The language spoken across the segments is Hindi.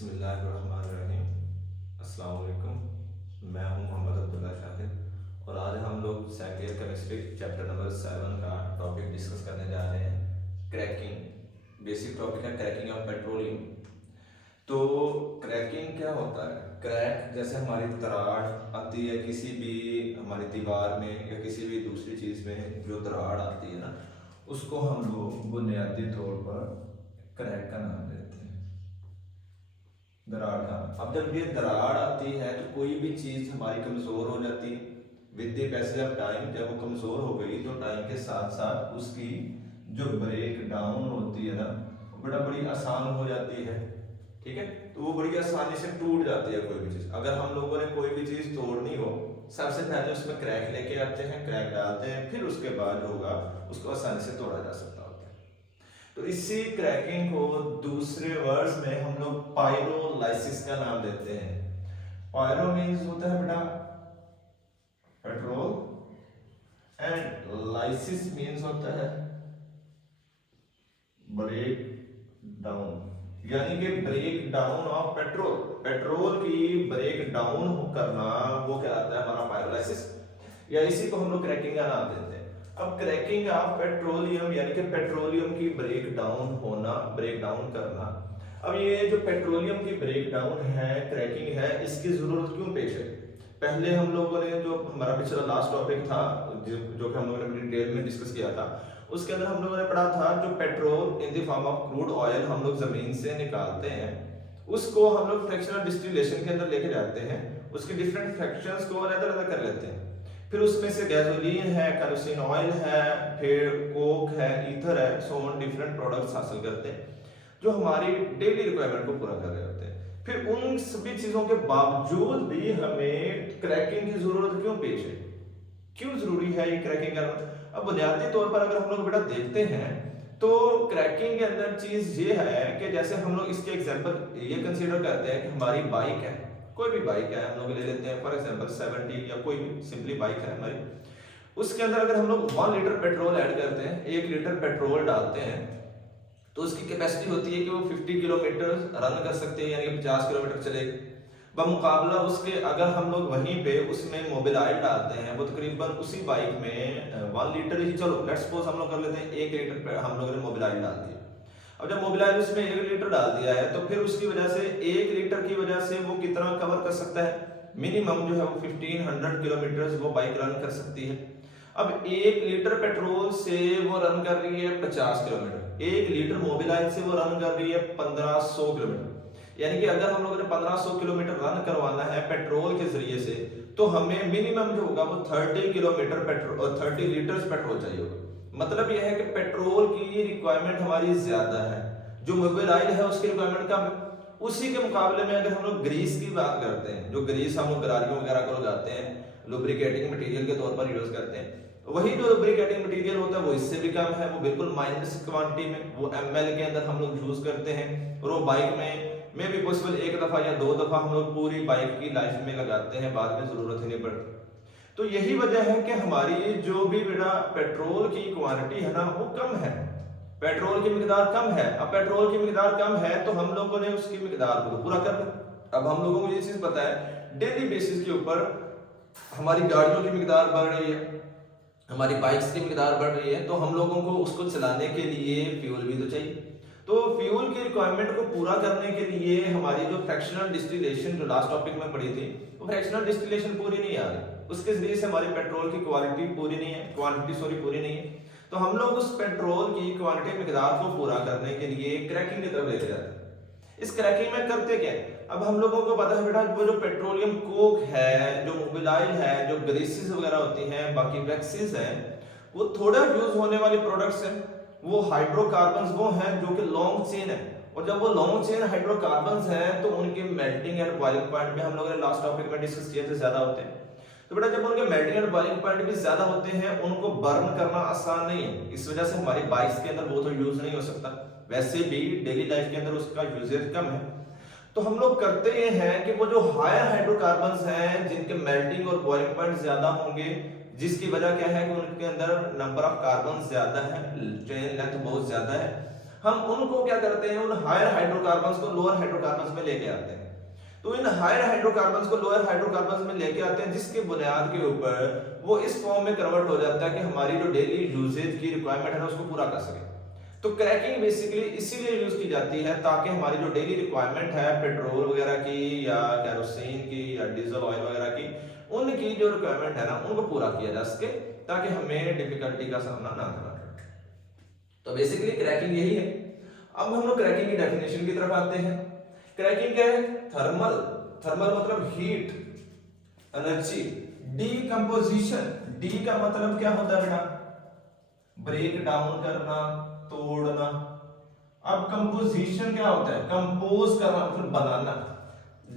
बिस्मिल्लाहिर्रहमानिर्रहीम। अस्सलाम वालेकुम। मैं हूं मोहम्मद अब्दुल्ला शाहिद और आज हम लोग second year chemistry chapter number 7 का टॉपिक डिस्कस करने जा रहे हैं। क्रैकिंग बेसिक टॉपिक है, क्रैकिंग ऑफ पेट्रोलियम। तो क्रैकिंग क्या होता है? क्रैक जैसे हमारी दरार आती है किसी भी हमारी दीवार में या किसी भी दूसरी चीज़ में, जो दरार आती है ना, उसको हम लोग बुनियादी तौर पर क्रैक का नाम देते हैं, दरार का। अब जब ये दरार आती है तो कोई भी चीज़ हमारी कमज़ोर हो जाती है with the passage of time. जब वो कमज़ोर हो गई तो टाइम के साथ साथ उसकी जो ब्रेक डाउन होती है ना, वो बड़ी आसान हो जाती है। ठीक है, तो वो बड़ी आसानी से टूट जाती है कोई भी चीज़। अगर हम लोगों ने कोई भी चीज़ तोड़नी हो, सबसे पहले उसमें क्रैक लेके आते हैं, क्रैक डालते हैं, फिर उसके बाद होगा उसको आसानी से तोड़ा जा सकता होता है। तो इसी क्रैकिंग को दूसरे वर्ड्स में हम लोग पायरोलाइसिस का नाम देते हैं। पायरो मीन्स होता है बेटा पेट्रोल, एंड लाइसिस मीन्स होता है ब्रेक डाउन, यानी कि break down of petrol. Petrol की ब्रेक डाउन करना वो क्या आता है हमारा पायरोलाइसिस, या इसी को हम लोग क्रैकिंग का नाम देते हैं। अब क्रैकिंग ऑफ पेट्रोलियम यानी कि पेट्रोलियम की ब्रेक डाउन होना, ब्रेक डाउन करना। अब ये जो पेट्रोलियम की ब्रेक डाउन है, क्रैकिंग है, इसकी जरूरत क्यों पेश है? पहले हम लोगों ने जो हमारा पिछला लास्ट टॉपिक था जो कि हम लोगों ने डिटेल में डिस्कस किया था, उसके अंदर हम लोगों ने पढ़ा था जो petrol in the form of crude oil हम लोग जमीन से निकालते हैं, उसको हम लोग फ्रैक्शनल डिस्टिलेशन के अंदर लेके जाते हैं, उसके डिफरेंट फ्रैक्शंस को अलग-अलग कर लेते हैं। फिर उसमें से गैसोलीन है, केरोसिन ऑयल है, फिर कोक है, ईथर है, सो ऑन डिफरेंट प्रोडक्ट्स हासिल करते हैं जो हमारी डेली रिक्वायरमेंट को पूरा कर रहे होते हैं। फिर उन सभी चीजों के बावजूद भी हमें क्रैकिंग की जरूरत क्यों पेश है? क्यों जरूरी है ये क्रैकिंग करना? अब बुनियादी तौर पर अगर हम लोग बेटा देखते हैं तो क्रैकिंग के अंदर चीज ये है कि जैसे हम लोग इसके एग्जांपल ये कंसीडर करते हैं कि हमारी बाइक है, कोई भी बाइक है, हम लोग ले लेते हैं फॉर एग्जांपल 70 या कोई भी सिंपली बाइक है हमारी, उसके अंदर अगर हम लोग 1 लीटर पेट्रोल ऐड करते हैं, 1 लीटर पेट्रोल डालते हैं, तो उसकी कैपेसिटी होती है कि वो 50 किलोमीटर रन कर सकते हैं, यानी कि 50 किलोमीटर चलेगी। बमुकाबला उसके अगर हम लोग वहीं पे उसमें मोबिलाइल डालते हैं, वो तकरीबन उसी बाइक में 1 लीटर ही, चलो लेट्स सपोज हम लोग कर लेते हैं 1 लीटर पे हम लोगों ने मोबिलाइल डाल दिया। अब जब मोबिलाइल उसमें 1 लीटर डाल दिया है तो फिर उसकी वजह से 1 लीटर की वजह से वो कितना कवर कर सकता है? मिनिमम जो है वो 1500 किलोमीटर वो बाइक रन कर सकती है। अब 1 लीटर पेट्रोल से वो रन कर रही है 50 किलोमीटर, 1 लीटर मोबिलाइल से वो रन कर रही है 1500 किलोमीटर। यानी कि अगर हम लोगों ने 1500 किलोमीटर रन करवाना है पेट्रोल के जरिए से, तो हमें मिनिमम जो होगा वो 30 किलोमीटर पेट्रोल, 30 लीटर्स पेट्रोल चाहिए होगा। मतलब यह है कि पेट्रोल की रिक्वायरमेंट हमारी ज्यादा है, जो मोबिलाइल है उसकी रिक्वायरमेंट कम है। उसी के मुकाबले में अगर हम लोग ग्रीस की बात करते हैं, जो ग्रीस हम लोग गाड़ियों वगैरह को लगाते हैं, लुब्रिकेटिंग मटेरियल के तौर पर यूज करते हैं, वही जो लुब्रिकेटिंग मटेरियल होता है वो इससे भी कम है, वो बिल्कुल माइनस क्वांटिटी में, वो ml के अंदर हम लोग यूज करते हैं, और वो बाइक में भी पॉसिबल 1 दफा या 2 दफा हम लोग पूरी बाइक की लाइफ में लगाते हैं, बाद में जरूरत ही नहीं पड़ती। तो यही वजह है कि हमारी जो भी बेटा पेट्रोल की क्वांटिटी है ना वो कम है, पेट्रोल की मिकदार कम है। अब पेट्रोल की मिकदार कम है तो हम लोगों ने उसकी मिकदार को पूरा कर लिया। अब हम लोगों को ये चीज पता है डेली बेसिस के ऊपर हमारी गाड़ियों की मिकदार बढ़ रही है, हमारी बाइक्स की मिकदार बढ़ रही है, तो हम लोगों को उसको चलाने के लिए फ्यूल भी तो चाहिए। तो फ्यूल की रिक्वायरमेंट को पूरा करने के लिए हमारी जो फ्रैक्शनल डिस्टिलेशन जो लास्ट टॉपिक में पढ़ी थी, वो फ्रैक्शनल डिस्टिलेशन पूरी नहीं आ रही, उसके जरिए से हमारी पेट्रोल की क्वालिटी पूरी नहीं है, क्वांटिटी पूरी नहीं है। तो हम लोग उस पेट्रोल की क्वांटिटी मिकदार को पूरा करने के लिए क्रैकिंग की तरफ लेके जाते हैं। इस क्रैकिंग में करते क्या है? अब हम लोगों को पता है बेटा वो जो पेट्रोलियम कोक है, जो मोबिलाइल है, जो ग्रीसेस वगैरह होती हैं, बाकी वैक्सीज हैं, वो थोड़ा यूज होने वाली प्रोडक्ट्स हैं, वो हाइड्रोकार्बन्स वो हैं जो कि लॉन्ग चेन है, और जब वो लॉन्ग चेन हाइड्रोकार्बन्स हैं तो उनके मेल्टिंग एंड बॉइलिंग पॉइंट भी हम लोगों ने लास्ट टॉपिक में डिस्कस किए थे ज्यादा होते हैं। तो बेटा जब उनके मेल्टिंग एंड बॉइलिंग पॉइंट भी ज्यादा होते हैं, उनको बर्न करना आसान नहीं है, इस वजह से हमारी बाइक्स के अंदर वो तो यूज नहीं हो सकता, वैसे भी डेली लाइफ के अंदर उसका यूजेज कम है। तो हम लोग करते ये हैं कि वो जो हायर हाइड्रोकार्बन्स हैं जिनके मेल्टिंग और बॉइलिंग पॉइंट ज्यादा होंगे, जिसकी वजह क्या है कि उनके अंदर नंबर ऑफ कार्बन ज्यादा है, चेन लेंथ बहुत ज्यादा है, हम उनको क्या करते हैं, उन हायर हाइड्रोकार्बन्स को लोअर हाइड्रोकार्बन्स में लेके आते हैं। तो इन हायर हाइड्रोकार्बन्स को लोअर हाइड्रोकार्बन्स में लेके आते हैं, जिसके बुनियाद के ऊपर वो इस फॉर्म में कन्वर्ट हो जाता है कि हमारी जो डेली यूजेज की रिक्वायरमेंट है ना उसको पूरा कर सके। तो क्रैकिंग बेसिकली इसीलिए यूज की जाती है ताकि हमारी जो डेली रिक्वायरमेंट है पेट्रोल वगैरह की या कैरोसिन की या डीजल ऑयल वगैरह की, उनकी जो रिक्वायरमेंट है ना उनको पूरा किया जा सके ताकि हमें डिफिकल्टी का सामना ना करना पड़े। तो बेसिकली क्रैकिंग यही है। अब हम लोग क्रैकिंग की डेफिनेशन की तरफ आते हैं। क्रैकिंग क्या है? थर्मल, थर्मल मतलब हीट, एनर्जी, डीकंपोजिशन, डी का मतलब क्या होता है बेटा? ब्रेक डाउन करना, तोड़ना। अब कंपोजिशन क्या होता है? कंपोज करना मतलब बनाना।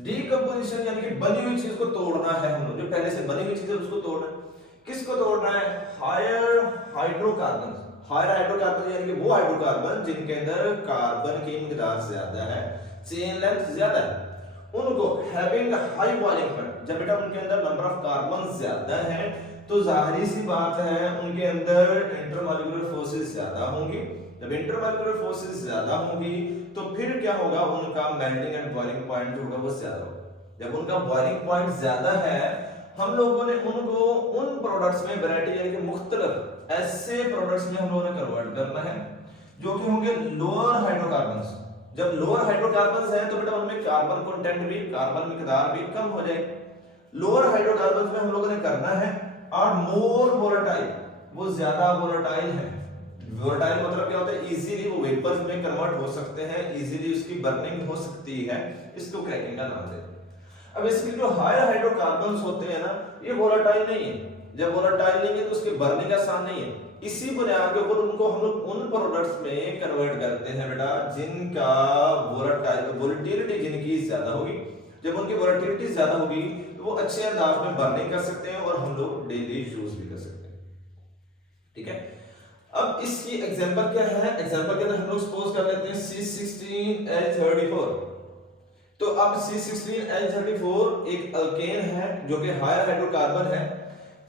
डीकंपोजिशन यानी कि बनी हुई चीज को तोड़ना है, हम लोग जो पहले से बनी हुई चीज है उसको तोड़ना। किसको तोड़ना है? Higher hydrocarbon. हायर हाइड्रोकार्बन यानी कि वो हाइड्रोकार्बन जिनके अंदर कार्बन की मिकदार ज्यादा है, चेन लेंथ ज्यादा है, उनको हैविंग हाई बॉइलिंग पॉइंट। जब बेटा उनके अंदर नंबर ऑफ कार्बन ज्यादा है तो जाहिर सी बात है उनके अंदर इंटरमॉलिक्यूलर फोर्सेस ज्यादा होंगी। जब इंटरमॉलिक्यूलर फोर्सेस ज्यादा होंगी तो फिर क्या होगा? उनका मेल्टिंग एंड बॉइलिंग पॉइंट जो होगा वो ज्यादा होगा। जब उनका बॉइलिंग पॉइंट ज्यादा है, हम लोगों ने उनको उन प्रोडक्ट्स में वैरायटी यानी कि मुख्तलिफ ऐसे प्रोडक्ट्स में हम लोगों ने कन्वर्ट करना है जो कि होंगे लोअर हाइड्रोकार्बन्स। जब लोअर हाइड्रोकार्बन्स है तो बेटा उनमें कार्बन कंटेंट भी, कार्बन मिकदार भी कम हो जाएगी। लोअर हाइड्रोकार्बन्स में हम लोगों ने करना है और मोर वोलेटाइल, वो ज्यादा वोलेटाइल है। वोलेटाइल मतलब क्या होता है? इजीली वो वेपर्स में कन्वर्ट हो सकते हैं, इजीली उसकी बर्निंग हो सकती है, इसको क्रैकिंग का नाम देते हैं। अब इसके जो हायर हाइड्रोकार्बन्स होते हैं ना, ये वोलेटाइल नहीं है। जब वोलेटाइल नहीं है तो उसकी बर्निंग आसान नहीं है। इसी बुनियाद के ऊपर उनको हम लोग उन प्रोडक्ट्स में कन्वर्ट करते हैं बेटा जिनका वोलेटिलिटी जिनकी ज्यादा होगी। जब उनकी वोलेटिलिटी ज्यादा होगी तो वो अच्छे अंदाज में बर्निंग कर सकते हैं और हम लोग डेली यूज भी कर सकते हैं। ठीक है, अब इसकी एग्जांपल क्या है? एग्जांपल के अंदर हम लोग सपोज कर लेते हैं C16H34। तो अब C16H34 एक अल्केन है जो कि हायर हाइड्रोकार्बन है।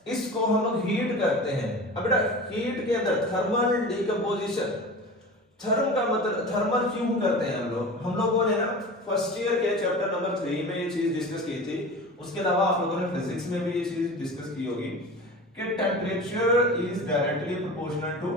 इसको हम लोग हीट करते हैं। अब बेटा हीट के अंदर थर्मल डिकम्पोजिशन, थर्म का मतलब थर्मल क्यों करते हैं हम लोगों ने ना फर्स्ट ईयर के चैप्टर नंबर 3 में ये चीज डिस्कस की थी। उसके अलावा आप लोगों ने फिजिक्स में भी ये चीज डिस्कस की होगी कि temperature is directly proportional to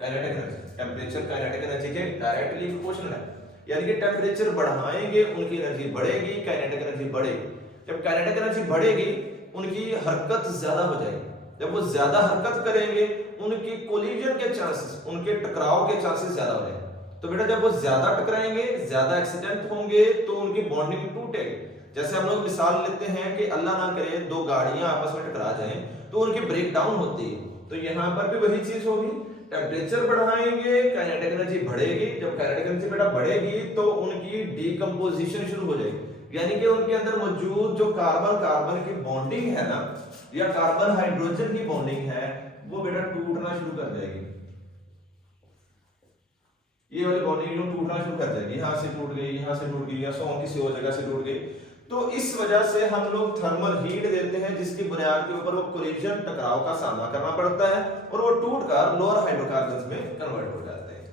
kinetic energy. Temperature kinetic energy के डायरेक्टली प्रोपोर्शनल है, यानी कि टेम्परेचर बढ़ाएंगे उनकी एनर्जी बढ़ेगी, काइनेटिक एनर्जी बढ़ेगी। जब काइनेटिक एनर्जी बढ़ेगी उनकी हरकत ज्यादा हो जाएगी। जब वो ज्यादा हरकत करेंगे उनकी कोलिजन के चांसेस, उनके टकराव के चांसेस ज्यादा हो जाएंगे। तो बेटा जब वो ज्यादा टकराएंगे, ज्यादा एक्सीडेंट होंगे तो उनकी बॉन्डिंग टूटेगी। जैसे हम लोग मिसाल लेते हैं कि अल्लाह ना करे दो गाड़ियां आपस में टकरा जाएं तो उनकी ब्रेक डाउन होती है। तो यहां पर भी वही चीज होगी, टेम्परेचर बढ़ाएंगे काइनेटिक एनर्जी बढ़ेगी। जब काइनेटिक एनर्जी बेटा बढ़ेगी तो उनकी डीकंपोजिशन शुरू हो जाएगी, यानी कि उनके अंदर मौजूद जो कार्बन कार्बन की बॉन्डिंग है ना या कार्बन हाइड्रोजन की बॉन्डिंग है वो बेटा टूटना शुरू कर जाएगी। ये वाली बॉन्डिंग जो टूटना शुरू कर जाएगी, यहां से टूट गई, यहां से टूट गई या सो किसी और जगह से टूट गई। तो इस वजह से हम लोग थर्मल हीट देते हैं जिसकी बुनियाद के ऊपर वो कोलिजन टकराव का सामना करना पड़ता है और वो टूटकर लोअर हाइड्रोकार्बन्स में कन्वर्ट हो जाते हैं।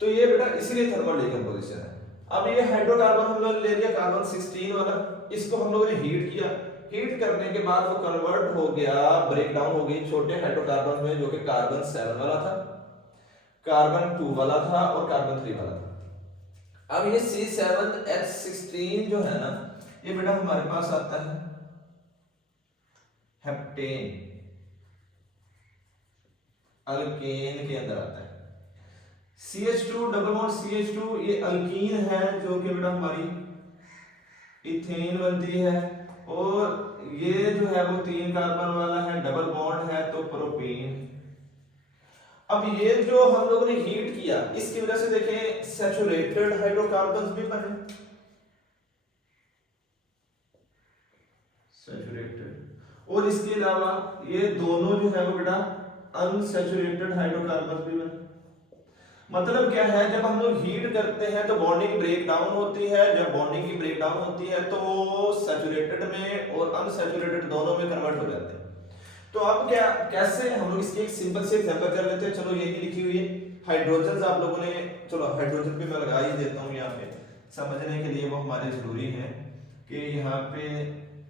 तो ये बेटा इसीलिए थर्मल डिकम्पोजिशन है। अब ये हाइड्रोकार्बन हम लोग ले लिया कार्बन 16 वाला, इसको हम लोगों ने हीट किया। हीट करने के बाद वो कन्वर्ट हो गया, ब्रेक डाउन हो गई छोटे हाइड्रोकार्बन में जो कि कार्बन 7 वाला था, कार्बन 2 वाला था और कार्बन 3 वाला था। अब ये C7H16 जो है ना ये बेटा हमारे पास आता है हेप्टेन, अल्केन के अंदर आता है। CH2 डबल बॉन्ड CH2 ये अल्कीन है जो कि बेटा हमारी इथेन बनती है और ये जो है वो 3 कार्बन वाला है, डबल बॉन्ड है तो प्रोपेन। अब ये जो हम लोगों ने हीट किया इसकी वजह से देखें सैचुरेटेड हाइड्रोकार्बन्स भी बने, सैचुरेटेड, और इसके अलावा ये दोनों जो है वो बेटा अनसैचुरेटेड हाइड्रोकार्बन्स भी बने। मतलब क्या है, जब हम लोग हीट करते हैं तो बॉन्डिंग ब्रेक डाउन होती है। जब बॉन्डिंग की ब्रेक डाउन होती है तो सैचुरेटेड में और अनसैचुरेटेड दोनों में कन्वर्ट हो जाते हैं। तो अब क्या कैसे हम लोग इसकी एक सिंपल सी एग्जांपल कर लेते हैं। चलो यही लिखी हुई है हाइड्रोजन आप लोगों ने, चलो हाइड्रोजन पे मैं लगा ही देता हूँ यहाँ पे समझने के लिए, वो हमारे जरूरी है कि यहाँ पे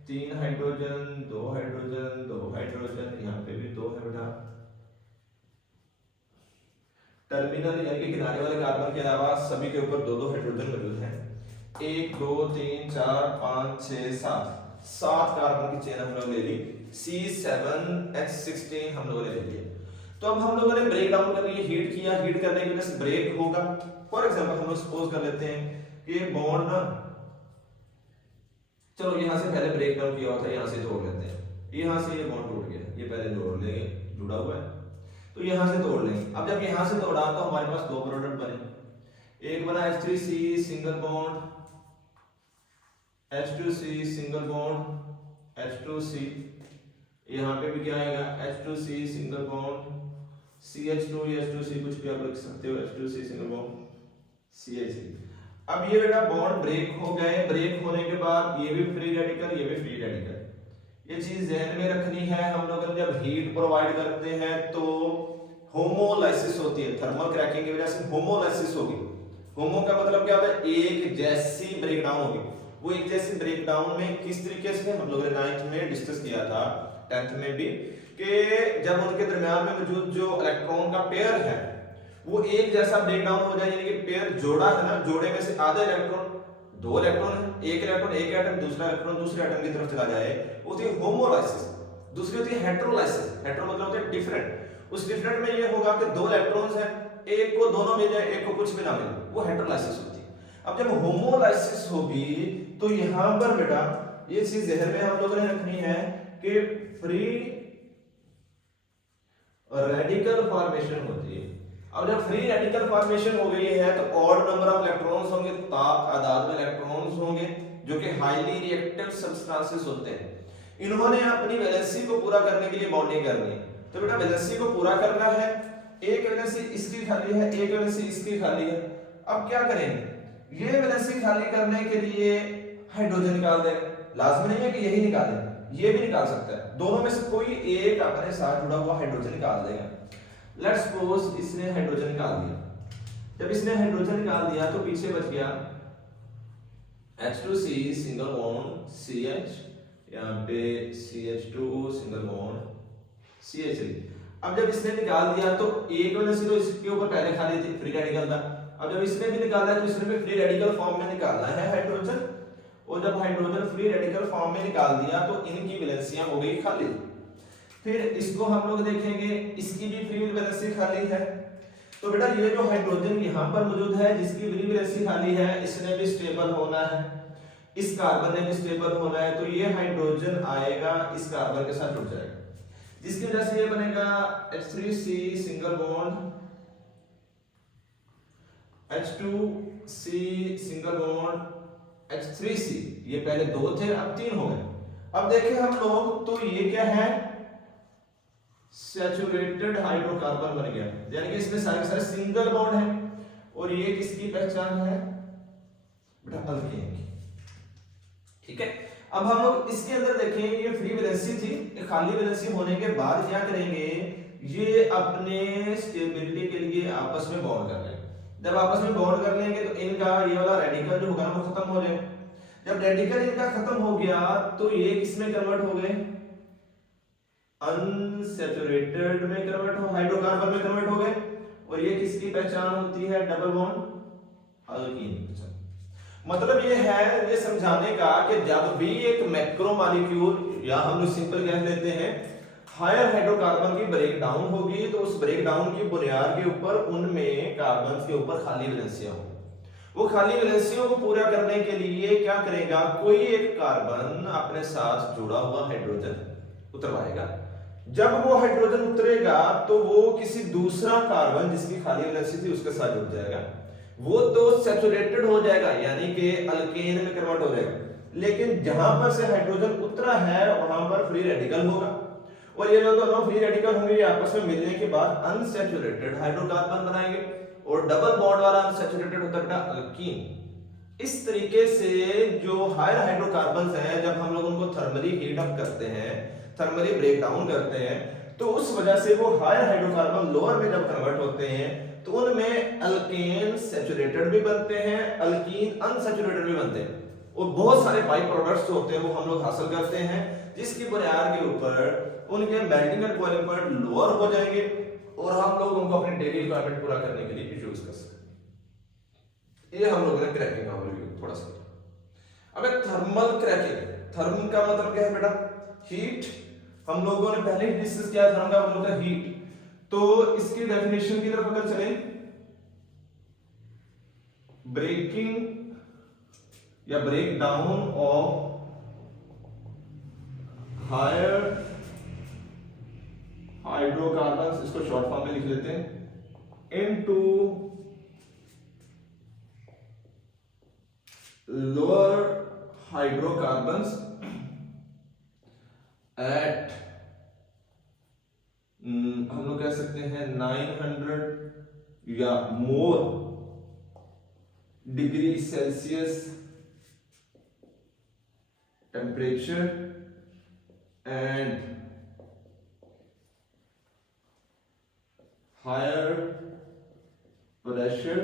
3 हाइड्रोजन 2 हाइड्रोजन 2 हाइड्रोजन, यहाँ पे भी 2 है बेटा। टर्मिनल यानी कि किनारे वाले कार्बन के अलावा सभी के ऊपर 2 हाइड्रोजन मौजूद हैं। 1 2 3 4 5 6 7 कार्बन की चेन हम लोग ले ली। C7H16 हम लोगों ने ले लिया। तो अब हम लोगों ने ब्रेक डाउन करके हीट किया, हीट करने की वजह से ब्रेक होगा। फॉर एग्जांपल हम लोग सपोज कर लेते हैं कि बॉन्ड ना, चलो यहां से पहले ब्रेक डाउन किया हुआ था, यहां से तोड़ लेते हैं। यहां से ये बॉन्ड टूट गया, ये पहले जोड़ लेंगे, जुड़ा हुआ है तो यहां से तोड़ लेंगे। अब जब यहां से तोड़ा तो हमारे पास 2 प्रोडक्ट बने। एक बना H3C single bond, H2C single bond, H2C, यहाँ पे भी क्या आएगा H2C सिंगल बॉन्ड, CH2 या H2C कुछ भी आप लिख सकते हो, H2C सिंगल बॉन्ड CH3। अब ये बेटा बॉन्ड ब्रेक हो गए, ब्रेक होने के बाद ये भी फ्री रेडिकल, ये भी फ्री रेडिकल। ये चीज ध्यान में रखनी है। हम लोग जब हीट प्रोवाइड करते हैं तो होमोलाइसिस होती है, थर्मल क्रैकिंग की वजह से होमोलाइसिस होगी। होमो का मतलब क्या होता है, एक जैसी ब्रेकडाउन होगी। वो एक जैसी ब्रेकडाउन में किस तरीके से हम लोगों ने 9th में डिस्कस किया था, 10th में भी, कि जब उनके दरमियान में मौजूद जो इलेक्ट्रॉन का पेयर है वो एक जैसा ब्रेकडाउन हो जाए, यानी कि पेयर जोड़ा है ना, जोड़े में से आधा इलेक्ट्रॉन, 2 इलेक्ट्रॉन है, एक इलेक्ट्रॉन एक एटम, दूसरा इलेक्ट्रॉन दूसरे एटम की तरफ चला जाए, वो होती है होमोलाइसिस। दूसरी होती है हेटेरोलाइसिस। हेटेरो मतलब होता है डिफरेंट। उस डिफरेंट में ये होगा कि 2 इलेक्ट्रॉन्स हैं, एक को दोनों मिल जाए, एक को कुछ भी ना मिले, वो हेटेरोलाइसिस होती है। अब जब होमोलाइसिस होगी तो यहां पर बेटा ये चीज ध्यान में हम लोगों ने रखनी है कि फ्री रेडिकल फॉर्मेशन होती है। अब जब फ्री रेडिकल फॉर्मेशन हो गई है तो ऑड नंबर ऑफ इलेक्ट्रॉन्स होंगे, तादाद में इलेक्ट्रॉन्स होंगे जो कि हाईली रिएक्टिव सब्सटेंसेस होते हैं। इन्होंने अपनी वैलेंसी को पूरा करने के लिए बॉन्डिंग करनी है। तो बेटा वैलेंसी को पूरा करना है, एक वैलेंसी इसकी खाली है, एक वैलेंसी इसकी खाली है। अब क्या करेंगे, ये वैलेंसी खाली करने के लिए हाइड्रोजन निकाल देंगे। लाजमी नहीं है कि यही निकालें, ये भी निकाल सकता है। दोनों में से कोई एक अपने साथ जुड़ा हुआ हाइड्रोजन निकाल देगा। लेट्स सपोज इसने हाइड्रोजन निकाल दिया। जब इसने हाइड्रोजन निकाल दिया तो पीछे बच गया H2C सिंगल बॉन्ड CH, यहाँ पे CH2 सिंगल बॉन्ड CH3। अब जब इसने निकाल दिया तो एक वैलेंसी तो इसके ऊपर पहले खाली थी, फ्री रेडिकल था। अब जब इसने भी निकाला है तो इसने भी फ्री रेडिकल फॉर्म में निकालना है हाइड्रोजन, और जब हाइड्रोजन फ्री रेडिकल फॉर्म में निकाल दिया तो इनकी वैलेंसियां हो गई खाली। फिर इसको हम लोग देखेंगे, इसकी भी फ्री वैलेंसी खाली है। तो बेटा ये जो हाइड्रोजन यहाँ पर मौजूद है जिसकी फ्री वैलेंसी खाली है, इसने भी स्टेबल होना है, इस कार्बन ने भी स्टेबल होना है। तो ये हाइड्रोजन आएगा इस कार्बन के साथ जुड़ जाएगा, जिसकी वजह से ये बनेगा H3C single bond, H2C single bond, H3C। ये पहले 2 थे, अब 3 हो गए। अब देखें हम लोग तो ये क्या है, सैचुरेटेड हाइड्रोकार्बन बन गया, यानी कि इसमें सारे सारे सिंगल बॉन्ड है। और ये किसकी पहचान है बेटा, अल्केन की। ठीक है, अब हम लोग इसके अंदर देखें, ये फ्री वैलेंसी थी, खाली वैलेंसी होने के बाद क्या करेंगे, ये अपने स्टेबिलिटी के लिए आपस में बॉन्ड कर लेंगे। जब आपस में बॉन्ड कर लेंगे तो इनका ये वाला रेडिकल जो होगा ना वो खत्म हो जाए। जब रेडिकल इनका खत्म हो गया तो ये किसमें कन्वर्ट हो गए, अनसैचुरेटेड में कन्वर्ट हो, हाइड्रोकार्बन में कन्वर्ट हो गए। और ये किसकी पहचान होती है, डबल बॉन्ड अल्कीन। मतलब ये है ये समझाने का कि जब भी एक मैक्रोमॉलिक्यूल या हम लोग सिंपल कह लेते हैं हायर हाइड्रोकार्बन की ब्रेक डाउन होगी तो उस ब्रेक डाउन की बुनियाद के ऊपर उनमें कार्बन के ऊपर खाली वैलेंसियां होंगी। वो खाली वैलेंसियों को पूरा करने के लिए क्या करेगा, कोई एक कार्बन अपने साथ जुड़ा हुआ हाइड्रोजन उतरवाएगा। जब वो हाइड्रोजन उतरेगा तो वो किसी दूसरा कार्बन जिसकी खाली वैलेंसी थी उसके साथ जुड़ जाएगा, वो तो सैचुरेटेड हो जाएगा यानी कि अल्केन में कन्वर्ट हो जाएगा। लेकिन जहां पर से हाइड्रोजन उतरा है वहां पर फ्री रेडिकल होगा, और ये जो दोनों फ्री रेडिकल होंगे आपस में मिलने के बाद अनसैचुरेटेड हाइड्रोकार्बन बनाएंगे, और डबल बॉन्ड वाला अनसैचुरेटेड होता है अल्कीन। इस तरीके से जो हायर हाइड्रोकार्बन्स हैं जब हम लोग उनको थर्मली हीट अप करते हैं, थर्मली ब्रेक डाउन करते हैं, तो उस वजह से वो हायर हाइड्रोकार्बन लोअर में जब कन्वर्ट होते हैं तो उनमें अल्केन सैचुरेटेड भी बनते हैं, अल्कीन अनसैचुरेटेड भी बनते हैं, और बहुत सारे बाई प्रोडक्ट्स होते हैं वो हम लोग हासिल करते हैं, जिसकी बुनियाद के ऊपर उनके melting and boiling point lower हो जाएंगे और हम लोग उनको अपने डेली रिक्वायरमेंट पूरा करने के लिए यूज कर सकते हैं। ये हम लोगों ने क्रैकिंग का ओवरव्यू थोड़ा सा। अब थर्मल क्रैकिंग, थर्म का मतलब क्या है बेटा? हीट। हम लोगों ने पहले ही डिस्कस किया थर्म का मतलब होता है हीट। तो इसकी डेफिनेशन की तरफ अगर चलें, ब्रेकिंग या break down of higher hydrocarbons, इसको शॉर्ट फॉर्म में लिख लेते हैं, इनटू लोअर हाइड्रोकार्बन्स एट हम लोग कह सकते हैं 900 या more degree Celsius temperature and higher pressure.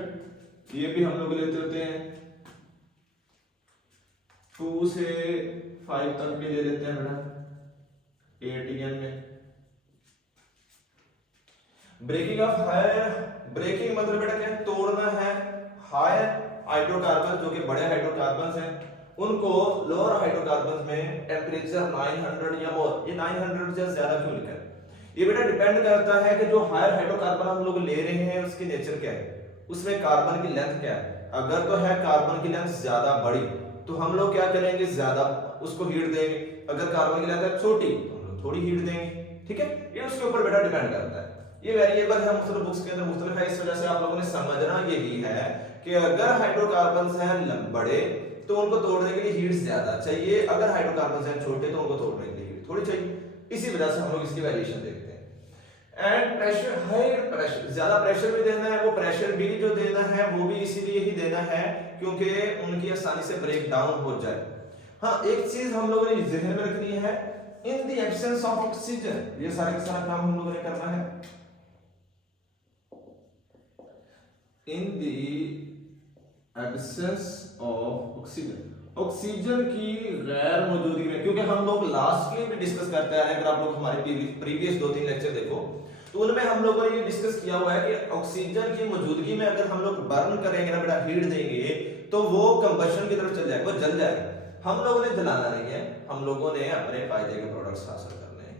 ये भी हम लोग लेते होते हैं 2 से 5 तक भी ले लेते हैं बेटा एटीएन में। ब्रेकिंग ऑफ हायर, ब्रेकिंग मतलब बेटा क्या है? तोड़ना है हायर हाइड्रोकार्बन, जो कि बड़े हाइड्रोकार्बन हैं, उनको लोअर हाइड्रोकार्बन में टेम्परेचर 900 या मोर। ये 900 से ज्यादा क्यों लिखा है? ये बेटा डिपेंड करता है कि जो हायर हाइड्रोकार्बन हम लोग ले रहे हैं उसकी नेचर क्या है, उसमें कार्बन की लेंथ क्या है। अगर तो है कार्बन की लेंथ ज्यादा बड़ी तो हम लोग क्या करेंगे, ज्यादा उसको हीट देंगे। अगर कार्बन की लेंथ है छोटी तो हम लोग थोड़ी हीट देंगे। ठीक है, ये उसके ऊपर बेटा डिपेंड करता है। ये वेरिएबल है मुख्तलिफ बुक्स के अंदर मुख्तलिफ है, इस वजह से आप लोगों ने समझना यही है कि अगर हाइड्रोकार्बन्स हैं बड़े तो उनको तोड़ने के लिए हीट ज्यादा चाहिए, अगर हाइड्रोकार्बन्स हैं छोटे तो उनको तोड़ने के लिए हीट थोड़ी चाहिए। इसी वजह से हम लोग इसकी वेरिएशन देखते हैं। एंड प्रेशर, हायर प्रेशर, ज्यादा प्रेशर भी देना है, वो प्रेशर भी जो देना है वो भी इसीलिए ही देना है क्योंकि उनकी आसानी से ब्रेक डाउन हो जाए। हाँ, एक चीज हम लोगों ने ज़हन में रखनी है, in the absence of oxygen, ये सारा का सारा काम हम लोगों ने करना है in the absence of oxygen, oxygen की गैर मौजूदगी में। क्योंकि हम लोग लास्ट में भी डिस्कस करते हैं, अगर आप लोग हमारे प्रीवियस 2-3 लेक्चर देखो तो उनमें हम लोगों ने ये डिस्कस किया हुआ है कि ऑक्सीजन की मौजूदगी में अगर हम लोग बर्न करेंगे ना बेटा, हीट देंगे तो वो कंबशन की तरफ चल जाएगा, वो जल जाएगा। हम लोगों ने जलाना नहीं है, हम लोगों ने अपने फायदे के प्रोडक्ट्स हासिल करने हैं।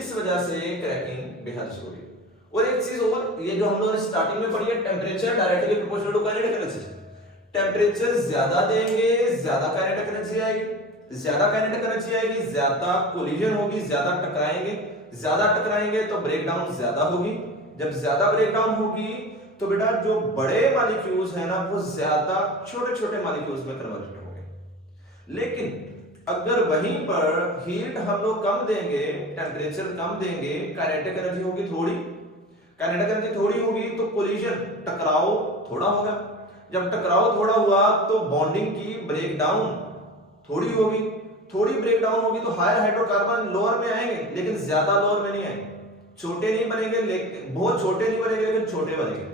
इस वजह से क्रैकिंग बेहद जरूरी है। और एक चीज और, ये जो हम लोगों ने स्टार्टिंग में पढ़ी है, temperature directly proportional to kinetic energy. Temperature ज्यादा देंगे ज्यादा काइनेटिक एनर्जी आएगी, ज्यादा काइनेटिक एनर्जी आएगी ज्यादा कोलिजन होगी, ज्यादा टकराएंगे, ज्यादा टकराएंगे तो ब्रेकडाउन ज्यादा होगी। जब ज्यादा ब्रेकडाउन होगी तो बेटा जो बड़े मॉलिक्यूल्स है ना वो ज्यादा छोटे छोटे मॉलिक्यूल्स में कन्वर्ट होंगे। लेकिन अगर वहीं पर हीट हम लोग कम देंगे, टेंपरेचर कम देंगे, काइनेटिक एनर्जी होगी थोड़ी, काइनेटिक एनर्जी थोड़ी होगी तो कोलिजन टकराव थोड़ा होगा। जब टकराव थोड़ा हुआ तो बॉन्डिंग की ब्रेकडाउन थोड़ी होगी, थोड़ी ब्रेकडाउन होगी तो हायर हाइड्रोकार्बन लोअर में आएंगे लेकिन ज्यादा लोअर में नहीं आएंगे, छोटे नहीं बनेंगे, लेकिन बहुत छोटे नहीं बनेंगे लेकिन छोटे बनेंगे।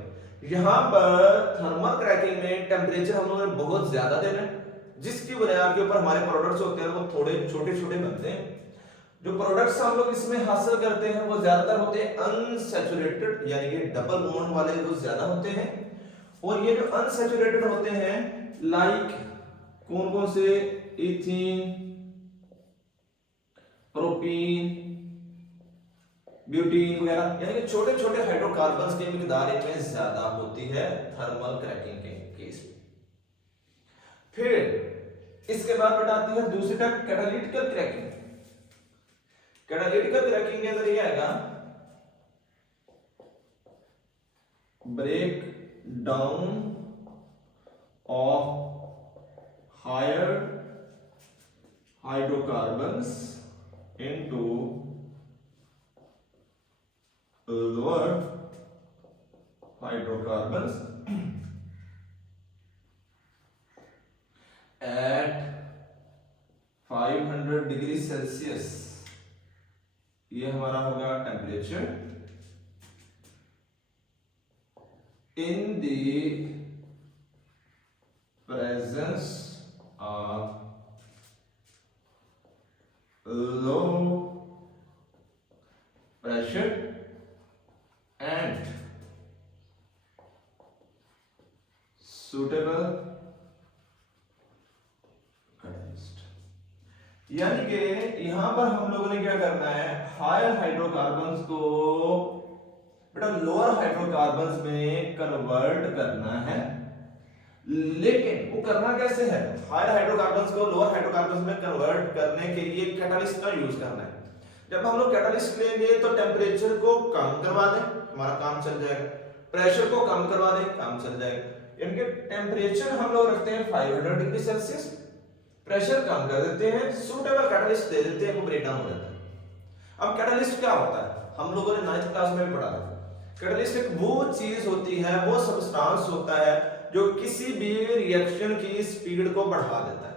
यहां पर थर्मल क्रैकिंग में टेंपरेचर हम लोगों ने बहुत ज्यादा देना है, जिसकी बुनियाद के ऊपर हमारे प्रोडक्ट्स होते हैं वो थोड़े छोटे छोटे बनते हैं। जो प्रोडक्ट्स हम लोग इसमें हासिल करते हैं वो ज्यादातर होते हैं अनसैचुरेटेड, यानी कि डबल बॉन्ड वाले वो ज्यादा होते हैं। और ये जो अनसैचुरेटेड होते हैं लाइक कौन कौन से, इथीन, प्रोपीन, ब्यूटीन वगैरह, यानी कि छोटे छोटे हाइड्रोकार्बन्स की मिकदार इनमें ज्यादा होती है थर्मल क्रैकिंग के केस में। फिर इसके बाद बताती है दूसरी type catalytical cracking. Catalytical cracking के अंदर ये आएगा break down of higher hydrocarbons into lower hydrocarbons at 500 degree Celsius. ये हमारा होगा temperature in the presence of low pressure and suitable catalyst। यानी कि यहां पर हम लोगों ने क्या करना है, हायर हाइड्रोकार्बन्स को बेटा लोअर हाइड्रोकार्बन्स में कन्वर्ट करना है। लेकिन वो करना कैसे है, हायर हाइड्रोकार्बन्स को लोअर हाइड्रोकार्बन्स में कन्वर्ट करने के लिए कैटलिस्ट का यूज करना है। जब हम लोग कैटलिस्ट लेंगे तो टेम्परेचर को कम करवा दें, हमारा काम चल जाएगा, प्रेशर को कम करवा दें, काम चल जाएगा। इनके टेम्परेचर हम लोग रखते हैं 500 डिग्री सेल्सियस, प्रेशर कम कर देते हैं, सूटेबल कैटलिस्ट दे देते हैं, वो ब्रेक डाउन हो जाता है। अब कैटलिस्ट क्या होता है, हम लोगों ने 9th क्लास में भी पढ़ा था। कैटलिस्ट एक वो चीज होती है, वो सब्सटेंस होता है जो किसी भी रिएक्शन की स्पीड को बढ़ा देता है।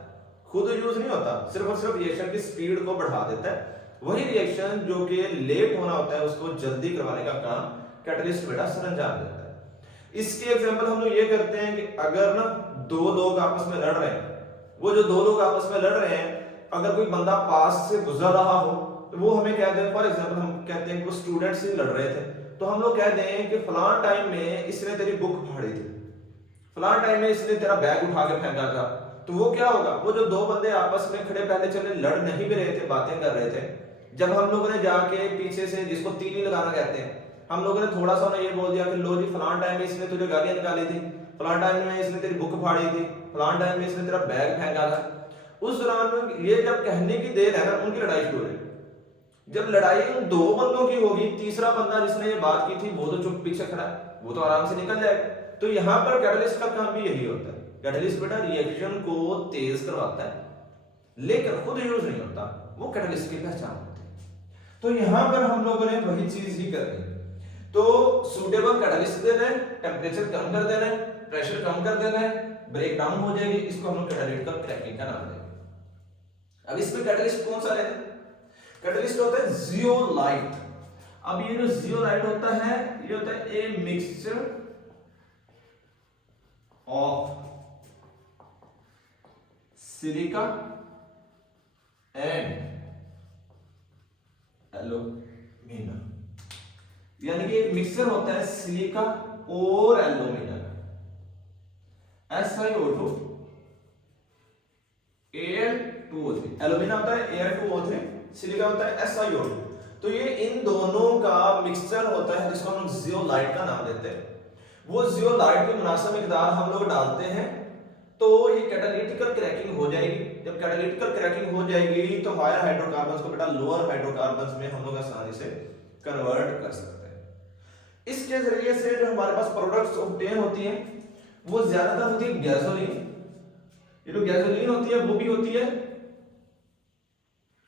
खुद यूज नहीं होता, सिर्फ और सिर्फ रिएक्शन की स्पीड को बढ़ा देता है। वही रिएक्शन जो कि लेट होना होता है उसको जल्दी करवाने का काम कैटलिस्ट बेटा सरंजाम देता है। इसके एग्जांपल हम लोग ये करते हैं कि अगर ना दो लोग आपस में लड़ रहे हैं, वो जो दो लोग आपस में लड़ रहे हैं, अगर कोई बंदा पास से गुजर रहा हो तो वो हमें कहते हैं, फॉर एग्जांपल हम कहते हैं कि वो स्टूडेंट्स ही लड़ रहे थे, तो हम लोग कहते हैं कि फलां टाइम में इसने तेरी बुक फाड़ी थी, फलां टाइम में इसने तेरा बैग उठा के फेंका था। तो वो क्या होगा, वो जो दो बंदे आपस में खड़े पहले चले लड़ नहीं भी रहे थे, बातें कर रहे थे, जब हम लोगों ने जाके पीछे से, जिसको तीली लगाना कहते हैं, हम लोगों ने थोड़ा सा उन्हें ये बोल दिया कि लो जी फलां टाइम में इसने तुझे गालियां निकाली थी, फलां टाइम में इसने तेरी बुक फाड़ी थी, फलां टाइम में इसने तेरा बैग फेंका था। उस दौरान ये जब कहने की देर है ना, उनकी लड़ाई शुरू हो रही। जब लड़ाई उन दो बंदों की होगी, तीसरा बंदा जिसने ये बात की थी वो तो चुप पीछे खड़ा है, वो तो आराम से निकल जाएगा। तो यहां पर कैटलिस्ट का काम भी यही होता है। कैटलिस्ट बेटा रिएक्शन को तेज करवाता है, लेकिन खुद यूज नहीं होता, वो कैटलिस्ट की पहचान होती है। तो यहां पर हम लोगों ने वही चीज ही करनी है। तो सूटेबल कैटलिस्ट देना है, टेम्परेचर कम कर देना है, प्रेशर कम कर देना है, ब्रेक डाउन हो जाएगी, इसको हम लोग कैटालिटिकल क्रैकिंग का नाम देंगे। अब इसमें कैटलिस्ट कौन सा लेना है, कैटलिस्ट होता है जियोलाइट। अब ये जो जियोलाइट होता है, ये होता है a mixture of silica and aluminium, यानी कि एक मिक्सचर होता है सिलिका और एल्यूमिनियम, SiO2 Al2O3, एल्यूमिनियम होता है Al2O3, सिलिका होता है SiO2। तो ये इन दोनों का मिक्सचर होता है जिसको हम लोग जियोलाइट का नाम देते हैं। वो जियोलाइट की मुनासिब मिकदार हम लोग डालते हैं तो ये कैटालिटिकल क्रैकिंग हो जाएगी। जब कैटालिटिकल क्रैकिंग हो जाएगी तो हायर हाइड्रोकार्बन्स को बेटा लोअर हाइड्रोकार्बन्स में हम लोग आसानी से कन्वर्ट कर सकते हैं। इसके जरिए से जो हमारे पास प्रोडक्ट्स ऑब्टेन होती हैं वो ज्यादातर होती है गैसोलीन। ये जो गैसोलीन होती है वो भी होती है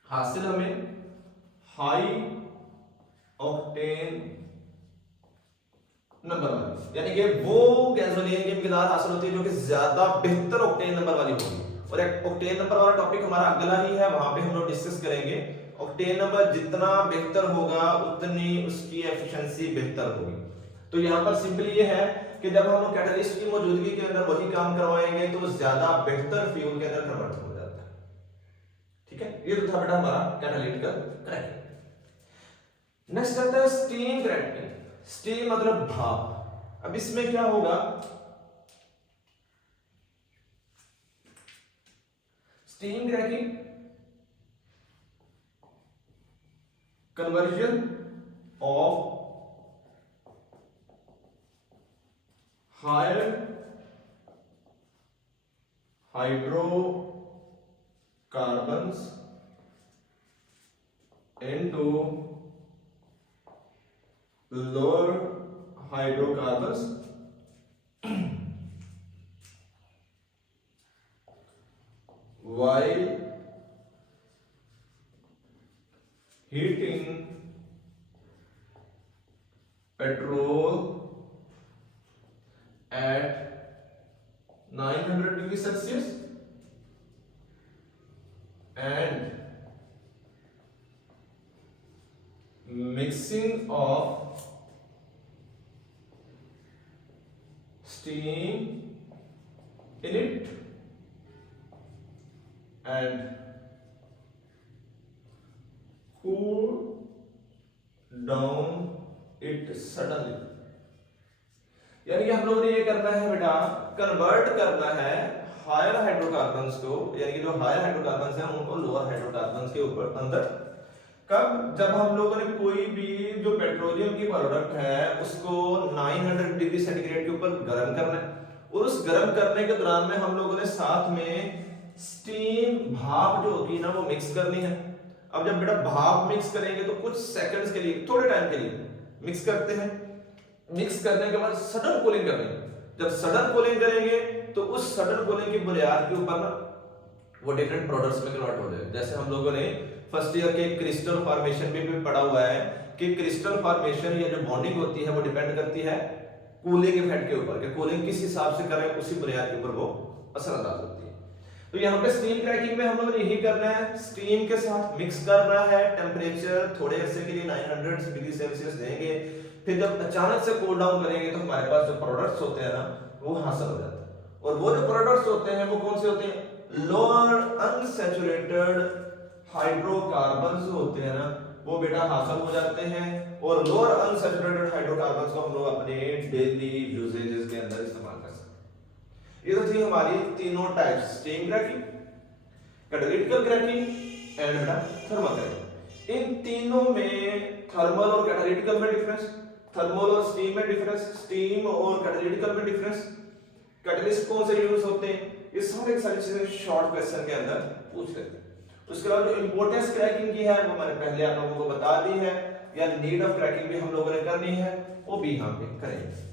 हासिल हमें हाई ऑक्टेन नंबर वाली, यानी कि वो गैसोलीन की मिकदार हासिल होती है जो कि ज्यादा बेहतर ऑक्टेन नंबर वाली होगी। और एक ऑक्टेन नंबर वाला टॉपिक हमारा अगला ही है, वहां पे हम लोग डिस्कस करेंगे। ऑक्टेन नंबर जितना बेहतर होगा उतनी उसकी एफिशिएंसी बेहतर होगी। तो यहां पर सिंपली ये है कि जब हम लोग कैटलिस्ट की मौजूदगी के अंदर वही काम करवाएंगे तो ज्यादा बेहतर फ्यूल के अंदर कन्वर्ट हो जाता है। ठीक है, ये तो था बेटा हमारा कैटालिटिकल क्रैकिंग। नेक्स्ट आता है स्टीम क्रैकिंग। स्टीम मतलब भाप। अब इसमें क्या होगा, steam cracking conversion of higher hydrocarbons into lower hydrocarbons while heating petrol at 900 degrees Celsius and mixing of steam in it and cool down it suddenly। यानी कि हम लोगों ने ये करना है बेटा, कन्वर्ट करना है हायर हाइड्रोकार्बन्स को, यानी कि जो हायर हाइड्रोकार्बन्स हैं उनको लोअर हाइड्रोकार्बन्स के ऊपर अंदर। कब? जब हम लोगों ने कोई भी जो पेट्रोलियम की प्रोडक्ट है उसको 900 डिग्री सेंटीग्रेड के ऊपर गर्म करना है, और उस गर्म करने के दौरान में हम लोगों ने साथ में स्टीम, भाप जो होगी ना वो मिक्स करनी है। अब जब बेटा भाप मिक्स करेंगे तो कुछ सेकंड्स के लिए, थोड़े टाइम के लिए मिक्स करते हैं। मिक्स करने के बाद सडन कूलिंग करनी है। जब सडन कूलिंग करेंगे तो उस सडन कूलिंग की बुनियाद के ऊपर ना वो डिफरेंट प्रोडक्ट्स में कन्वर्ट हो जाए। जैसे हम लोगों ने फर्स्ट ईयर के क्रिस्टल फॉर्मेशन में भी पढ़ा हुआ है कि क्रिस्टल फॉर्मेशन या जो बॉन्डिंग होती है वो डिपेंड करती है कूलिंग इफेक्ट के ऊपर, कि कूलिंग किस हिसाब से करें उसी बुनियाद के ऊपर वो असरअंदाज होती है। तो यहाँ पे स्टीम क्रैकिंग में हम लोगों ने यही करना है, स्टीम के साथ मिक्स करना है, टेम्परेचर थोड़े अरसे के लिए 900 डिग्री सेल्सियस देंगे, फिर जब अचानक से कूल डाउन करेंगे तो हमारे पास जो प्रोडक्ट्स होते हैं ना वो हासिल हो जाते हैं। और वो जो प्रोडक्ट्स होते हैं वो कौन से होते हैं? लोअर अनसैचुरेटेड हाइड्रोकार्बन्स होते हैं ना वो बेटा हासिल हो जाते हैं, और लोअर अनसैचुरेटेड हाइड्रोकार्बन्स को हम लोग अपने डेली यूसेजेस के अंदर इस्तेमाल कर सकते हैं। ये तो थी हमारी तीनों types, steam cracking, catalytical cracking and thermal cracking. इन तीनों में थर्मल और कैटालिटिकल में डिफरेंस, थर्मल और स्टीम में डिफरेंस, स्टीम और कैटालिटिकल में डिफरेंस, कैटलिस्ट कौन से यूज होते हैं, ये सारी चीजें शॉर्ट क्वेश्चन के अंदर पूछ लेते हैं। उसके बाद जो इंपॉर्टेंस क्रैकिंग की है वो मैंने पहले आप लोगों को बता दी है, या नीड ऑफ क्रैकिंग भी हम लोगों ने करनी है, वो भी हम पे करेंगे।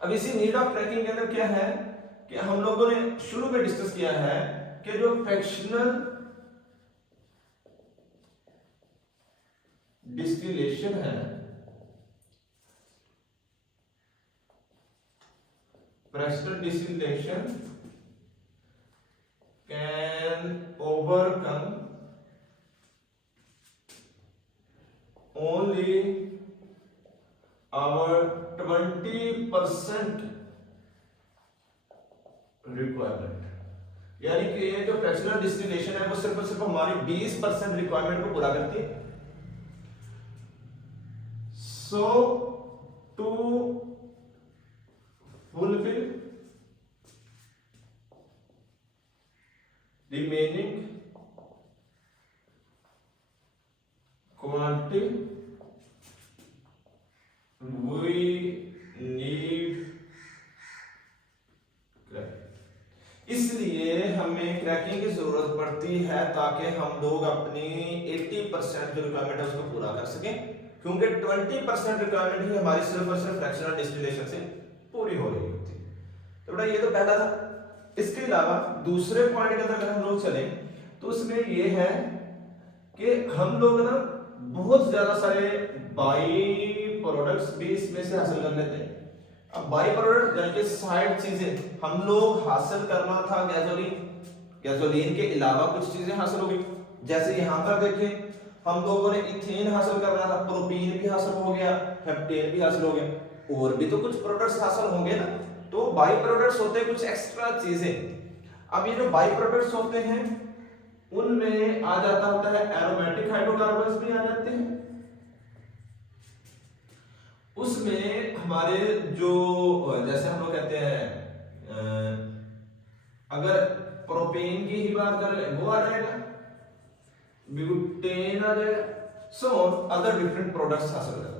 अब इसी नीड ऑफ क्रैकिंग के अंदर क्या है कि हम लोगों ने शुरू में डिस्कस किया है कि जो फ्रैक्शनल डिस्टिलेशन है, fractional distillation can overcome only our 20% requirement। यानी कि ये जो फ्रैक्शनल डिस्टिलेशन है वो सिर्फ और सिर्फ हमारी 20% रिक्वायरमेंट को पूरा करती है। So to fulfill remaining quantity we need cracking. इसलिए हमें क्रैकिंग की जरूरत पड़ती है ताकि हम लोग अपनी 80% जो रिक्वायरमेंट है उसको पूरा कर सकें, क्योंकि 20% रिक्वायरमेंट ही हमारी सिर्फ और सिर्फ फ्रैक्शनल डिस्टिलेशन से पूरी हो रही होती है। तो बेटा ये तो पहला था। इसके अलावा दूसरे पॉइंट के अंदर अगर हम लोग चलें तो उसमें ये है कि हम लोग ना बहुत ज्यादा सारे बाई प्रोडक्ट्स भी इसमें से हासिल कर लेते हैं। अब बाई प्रोडक्ट यानी कि साइड चीजें हम लोग हासिल करना था, गैसोलीन के अलावा कुछ चीजें हासिल हो गई। जैसे यहां पर देखें हम लोगों ने इथेन हासिल करना था, प्रोपीन भी हासिल हो गया, हेप्टेन भी हासिल हो गया, और भी तो कुछ प्रोडक्ट्स हासिल होंगे ना। तो बाई प्रोडक्ट्स होते हैं कुछ एक्स्ट्रा चीजें। अब ये जो बाई प्रोडक्ट्स होते हैं उनमें आ जाता होता है एरोमेटिक हाइड्रोकार्बन्स भी आ जाते हैं। उसमें हमारे जो जैसे हम लोग कहते हैं अगर प्रोपेन की ही बात करें वो आ जाएगा, ब्यूटेन आ जाएगा, सो अदर डिफरेंट प्रोडक्ट्स हासिल कर।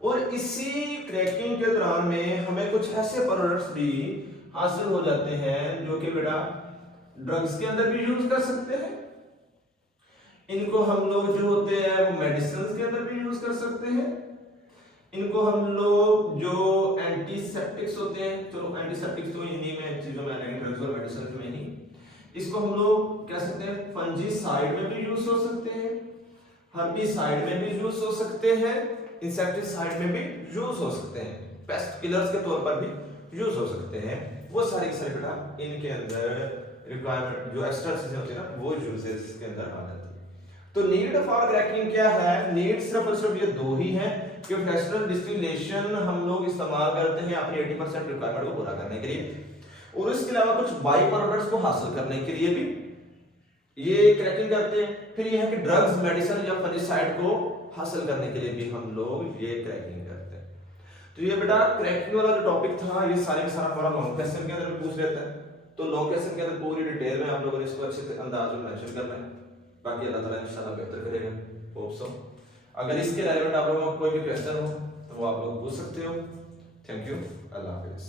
और इसी क्रैकिंग के दौरान में हमें कुछ ऐसे प्रोडक्ट्स भी हासिल हो जाते हैं जो कि बेटा ड्रग्स के अंदर भी यूज कर सकते हैं। इनको हम लोग जो होते हैं वो मेडिसिन के अंदर भी यूज कर सकते हैं। इनको हम लोग जो एंटीसेप्टिक्स होते हैं, चलो एंटीसेप्टिक्स तो इन्हीं में चीजों में आएंगे, ड्रग्स और मेडिसिन में नहीं। इसको हम लोग कह सकते हैं फंजीसाइड में भी यूज हो सकते हैं, हर्बिसाइड में भी यूज हो सकते हैं, इंसेक्टिसाइड में भी यूज हो सकते हैं, पेस्ट किलर्स के तौर पर भी यूज हो सकते हैं। वो सारी बेटा इनके अंदर रिक्वायरमेंट जो एक्स्ट्रा चीजें होती है ना वो यूजेस के अंदर आ जाती है। तो नीड फॉर क्रैकिंग क्या है? नीड सिर्फ और सिर्फ ये दो ही हैं कि फ्रैक्शनल डिस्टिलेशन हम लोग इस्तेमाल करते हैं अपनी 80% रिक्वायरमेंट को पूरा करने के लिए, और इसके अलावा कुछ बाई प्रोडक्ट्स को हासिल करने के लिए भी ये क्रैकिंग करते हैं। फिर ये है कि ड्रग्स, मेडिसिन या फंगिसाइड को हासिल करने के लिए भी हम लोग ये क्रैकिंग करते हैं। तो ये बेटा क्रैकिंग वाला जो टॉपिक था ये सारे का सारा हमारा लॉन्ग क्वेश्चन के अंदर पूछ लेता है। तो लॉन्ग क्वेश्चन के अंदर पूरी डिटेल में आप लोगों ने इसको अच्छे से अंदाज में मेंशन करना है। बाकी अल्लाह ताला इंशाल्लाह बेहतर करेगा, होप सो। अगर इसके रिलेवेंट आप लोगों को कोई भी क्वेश्चन हो तो वो आप लोग पूछ सकते हो। थैंक यू, अल्लाह हाफिज़।